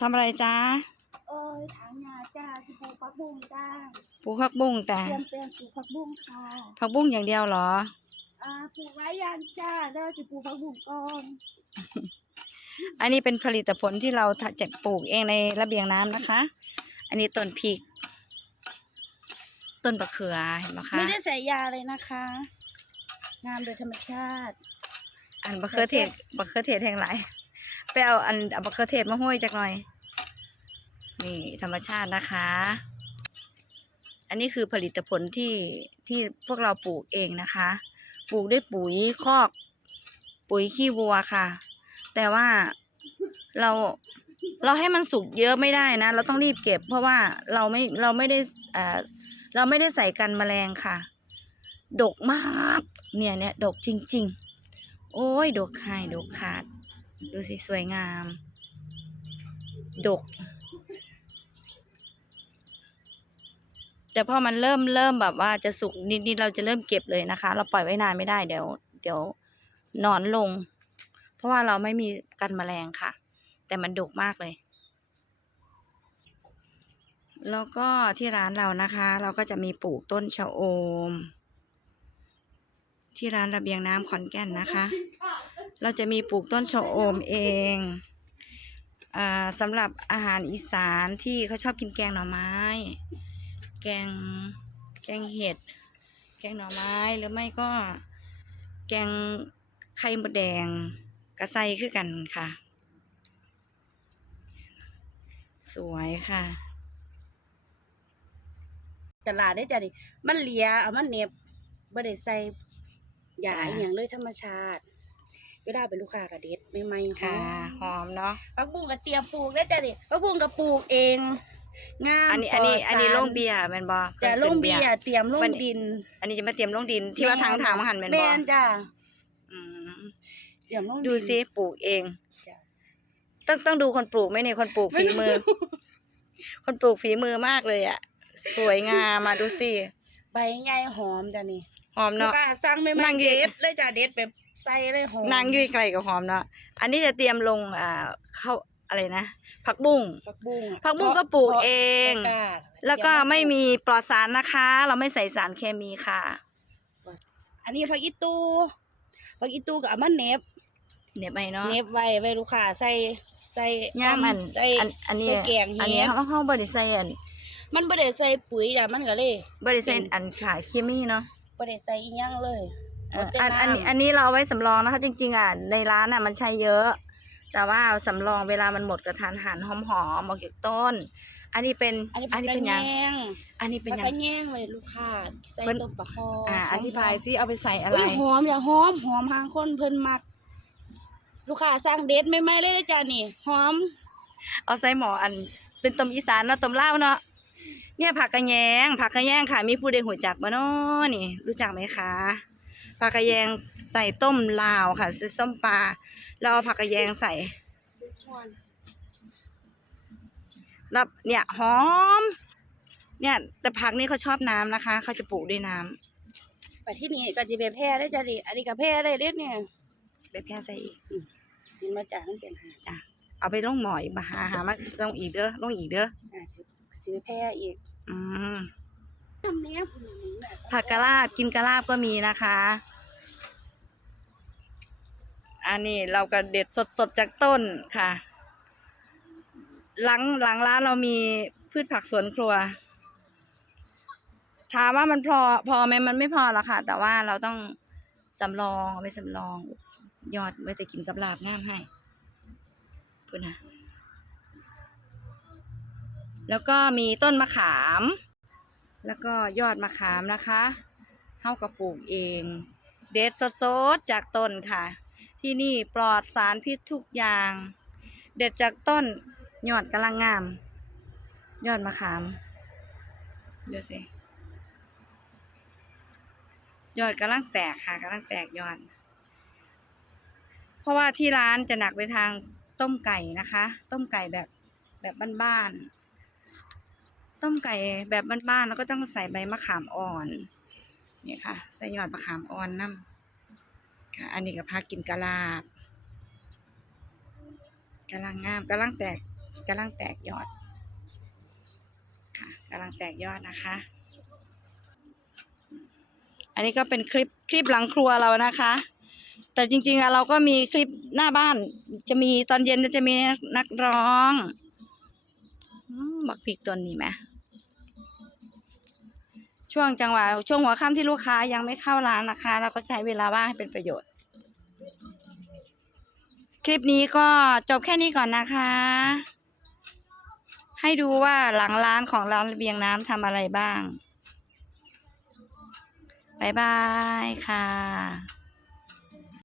ทำอะไรจ้าเอ้ยทางนาจ้าที่ปลูกผักบุ้งจ้าปลูกผักบุ้งแต่เตรียมเตรียมปลูกผักบุ้งค่ะผักบุ้งอย่างเดียวเหรอ อ่าปลูกไว้ยังจ้าแล้วจะปลูกผักบุ้งก่อนอันนี้เป็นผลิตผลที่เราจัดปลูกเองในระเบียงน้ำนะคะ อันนี้ต้นพริก ต้นบะเขือเห็นไหมคะไม่ได้ใส่ยาเลยนะคะงามโดยธรรมชาติ อันบะเขือเทศบะเขือเทศแห่งหลาย ไปเอาอันอาบะเขือเทศมาห้อยจักหน่อย นี่ธรรมชาตินะคะ อันนี้คือผลิตผลที่ที่พวกเราปลูกเองนะคะ ปลูกด้วยปุ๋ยคอก ปุ๋ยขี้วัวค่ะ แต่ว่าเราเราให้มันสุกเยอะไม่ได้นะ เราต้องรีบเก็บ เพราะว่าเราไม่เราไม่ได้อ่อเราไม่ได้ใส่กันแมลงค่ะ ดกมาก เนี่ยเนี่ยดกจริง ๆ โอ้ยดกหายดกขาด ดูสิสวยงาม ดก แต่พอมันเริ่มเริ่มแบบว่าจะสุกนิดๆเราจะเริ่มเก็บเลยนะคะ เราปล่อยไว้นานไม่ได้เดี๋ยว เดี๋ยวนอนลง เพราะว่าเราไม่มีกันแมลงค่ะ แต่มันดกมากเลย แล้วก็ที่ร้านเรานะคะ เราก็จะมีปลูกต้นชะโอม ที่ร้านระเบียงน้ำขอนแก่นนะคะ เราจะมีปลูกต้นชะโอมเองอ่าสำหรับอาหารอีสานที่เขาชอบกินแกงหน่อไม้ แกงแกงเห็ด แกงหน่อไม้หรือไม่ก็ แกงไข่มดแดงกระไซคือกันค่ะ สวยค่ะตลาดได้จ้ะนี่มันเหลียเอามันเหน็บบ่ได้ใส่ยาจ้ะอหย่างเลยธรรมชาติ เวลาเป็นลูกค้าก็เด็ดใหม่ๆค่ะหอมเนาะผักบุ้งก็เตรียมปลูกได้จ้ะนี่ผักบุ้งก็ปลูกเองงามอันนี้อันนี้ปลดอันนี้สารโล่งเบียร์แมนบอจะลงเบียร์เตรียมลงวันดินอันนี้จะมาเตรียมลงดินที่ว่าทางทางมาหันแมนบแม่อนจ้ะอืมเตรียมลงน ดูซิปลูกเอง จ้ะ ต้องต้องดูคนปลูกไหมเนี่ยคนปลูกฝีมือ คนปลูกฝีมือมากเลยอะ สวยงามมาดูสิใบใหญ่หอมจ้ะนี่หอมลูกเนาะ ค้าสั่งไม่นั่ไม่งอยู่ เด็ดเลยจ้ะเด็ดแบบ ใส่เลยหอมนางยุ่ยไกลกับหอมเนาะอันนี้จะเตรียมลงอ่าเข้าอะไรนะผักบุ้งผักบุ้งอะผักบุ้งก็ปลูกเองเพาะกาแล้วก็เดี๋ยาไม่มีปลอดสารนะคะ เราไม่ใส่สารเคมีค่ะ อันนี้ผักอีตูผักอีตูกับเอามาเหน็บเนี่ยไปเนาะเหน็บไว้ไว้ลูกค้าใส่ใส่ย่ามอันใส่อันอันนี้ใส่แกงอันเห็นี้ดเขาเขาบริใส่อันมันบ่ได้ใส่ปุ๋ยจ้ะมันก็เลยบริใส่อันขายเคมีเนาะบ่ได้ใส่อีหยังเลย เอ่อแต่อันอันำอันนี้เราเอาไว้สำรองนะคะ จริง ๆอะในร้านอะมันใช้เยอะ แต่ว่าสำรองเวลามันหมดกระทานหันหอมๆออกจากต้น อันนี้เป็นอันนี้อันนี้เป็เป็นนแยยังงอันนี้เป็นผักยักงระแยงไว้ลูกค้าใส่เพิ่น ต้มปลาคออ่าหอมๆธิบายซิเอาไปใส่อะไร อุ้ยหอมอย่าหอมหอมหางคนเพิ่นมัก ลูกค้าสั่งเด็ดใหม่ๆเลยนะจ้ะนี่หอมเอาใส่หมออันเป็นต้มอีสานเนาะต้มลาวเนาะเนี่ยผักกระแยงผักกระแยงค่ะมีผู้ใดหูจักบ่เนาะนี่ รู้จักไหมคะ ผักกระแยงใส่ต้มลาวค่ะซื้อส้มปลาแล้วเอาผักกระแยงใส่แล้วเนี่ยหอม เนี่ยแต่ผักนี่เขาชอบน้ำนะคะเขาจะปลูกด้วยน้ำไปที่นี่ก็สิไปแพร่ได้จ้ะนี่อันนี้ก็แพร่ได้เด็ดเนี่ยแบบแค่ใส่อีกกินมาจากมันเป็นหาจ้ะเอาไปลงหมอยมาหาหามาลงอีกเด้อลงอีกเด้ออ่าสิสิไปแพร่อีก อืมทำเนี้ยผู้หญิงแบบผักกะลาบกินกะลาบก็มีนะคะ อันนี้เราก็เด็ดสดๆจากต้นค่ะ หลังหลังร้านเรามีพืชผักสวนครัว ถามว่ามันพอพอไหมมันไม่พอหรอกค่ะ แต่ว่าเราต้องสำรองเอาไปสำรองยอดไว้จะกินกับลาบง่ามให้พูดนะแล้วก็มีต้นมะขาม แล้วก็ยอดมะขามนะคะเฮาก็ปลูกเอง เด็ดสดๆจากต้นค่ะ ที่นี่ปลอดสารพิษทุกอย่าง เด็ดจากต้นยอดกำลังงาม ยอดมะขามเดี๋ยวสิยอดกำลังแตกค่ะกำลังแตกยอด เพราะว่าที่ร้านจะหนักไปทางต้มไก่นะคะ ต้มไก่แบบแบบบ้านๆต้มไก่แบบบ้านๆแล้วก็ต้องใส่ใบมะขามอ่อนเนี่ยค่ะ ใส่ยอดมะขามอ่อนน้ำ ค่ะ อันนี้ก็พากินกะลาบกำลังงามกำลังแตกกำลังแตกยอด ค่ะกำลังแตกยอดนะคะ อันนี้ก็เป็นคลิปคลิปหลังครัวเรานะคะ แต่จริงๆอะเราก็มีคลิปหน้าบ้าน จะมีตอนเย็นจะมีนักร้องอบักพริกตัวนี้ไหม ช่วงจังหวะช่วงหัวค่ำที่ลูกค้ายังไม่เข้าร้านนะคะ เราก็ใช้เวลาว่างให้เป็นประโยชน์ คลิปนี้ก็จบแค่นี้ก่อนนะคะ ให้ดูว่าหลังร้านของร้านระเบียงน้ำทำอะไรบ้างบายบายค่ะ